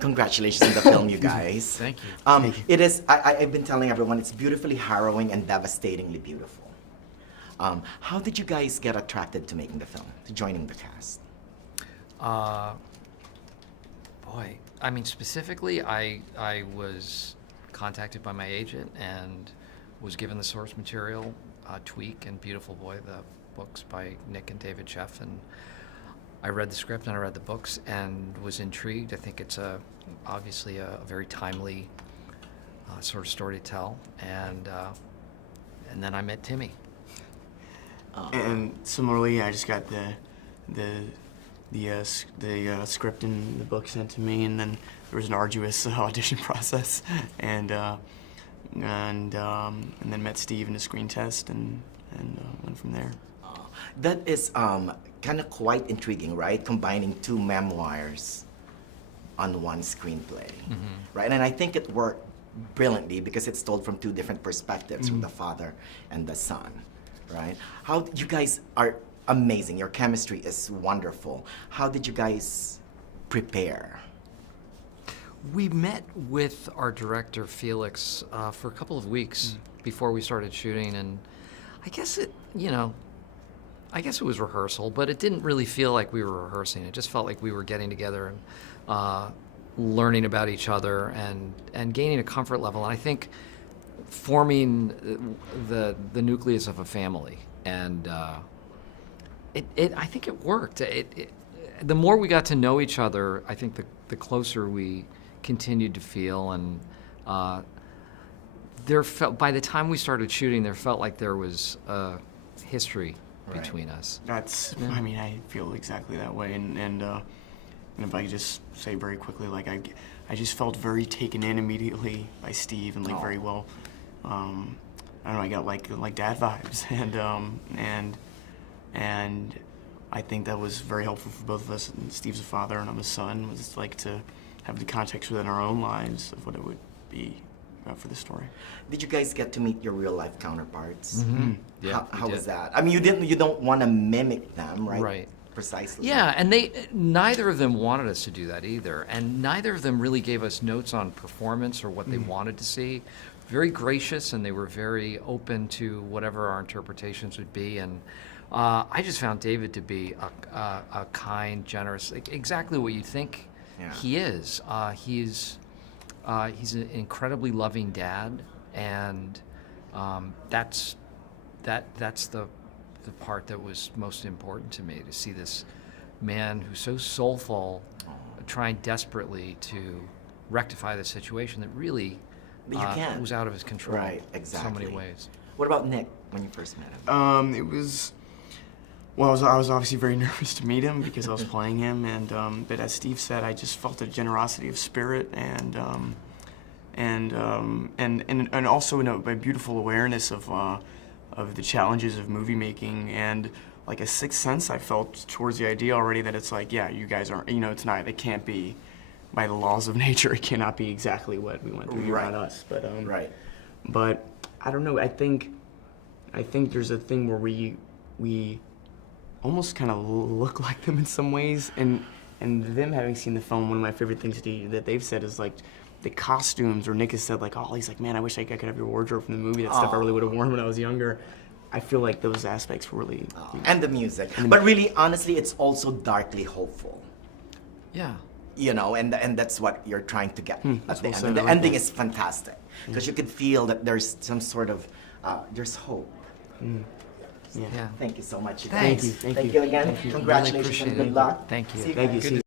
Congratulations on the film, you guys. Thank you. Thank you. It is, I've been telling everyone, it's beautifully harrowing and devastatingly beautiful. How did you guys get attracted to making the film, to joining the cast? Boy, I mean, specifically, I was contacted by my agent and was given the source material, Tweak and Beautiful Boy, the books by Nic and David Sheff, and I read the script and I read the books and was intrigued. I think it's obviously a very timely sort of story to tell, and then I met Timmy. And similarly, I just got the script and the book sent to me, and then there was an arduous audition process, and then met Steve in a screen test, and went from there. That is kind of quite intriguing, right? Combining two memoirs on one screenplay, right? And I think it worked brilliantly because it's told from two different perspectives, from the father and the son, right? How you guys are amazing. Your chemistry is wonderful. How did you guys prepare? We met with our director, Felix, for a couple of weeks before we started shooting, and I guess it was rehearsal, but it didn't really feel like we were rehearsing. It just felt like we were getting together and learning about each other and gaining a comfort level, and I think forming the nucleus of a family. And I think it worked. The more we got to know each other, I think the closer we continued to feel, and by the time we started shooting, there felt like there was a history between us. That's, I mean, I feel exactly that way, and if I could just say very quickly, like I just felt very taken in immediately by Steve, and like very well, I don't know, I got like dad vibes, and I think that was very helpful for both of us. And Steve's a father, and I'm a son. Was like to have the context within our own lives of what it would be for the story. Did you guys get to meet your real life counterparts? Yeah, how was that? I mean, you don't want to mimic them, right? Right. Precisely. Yeah, and neither of them wanted us to do that either, and neither of them really gave us notes on performance or what they wanted to see. Very gracious, and they were very open to whatever our interpretations would be, and I just found David to be a kind, generous, exactly what you think he is. He's an incredibly loving dad, and that's the part that was most important to me, to see this man who's so soulful trying desperately to rectify the situation that really was out of his control. Right, exactly. In so many ways. What about Nic when you first met him? It was, well, I was obviously very nervous to meet him because I was playing him, and but as Steve said, I just felt a generosity of spirit and also a beautiful awareness of the challenges of movie making, and like a sixth sense I felt towards the idea already that it's like, yeah, you guys aren't, it's not, it can't be, by the laws of nature, it cannot be exactly what we went through. You're not us, but but I don't know. I think there's a thing where we almost kind of look like them in some ways, and them having seen the film, one of my favorite things that they've said is like the costumes, or Nic has said like, oh, he's like, man, I wish I could have your wardrobe from the movie. That stuff I really would have worn when I was younger. I feel like those aspects were really and the music, but really, honestly, it's also darkly hopeful. Yeah. And that's what you're trying to get at the end. And the ending is fantastic because you can feel that there's some sort of there's hope. Yeah. Thank you so much. Thanks. Thank you again. Thank you. Congratulations Really and good luck. Thank you. See you Thank guys. you.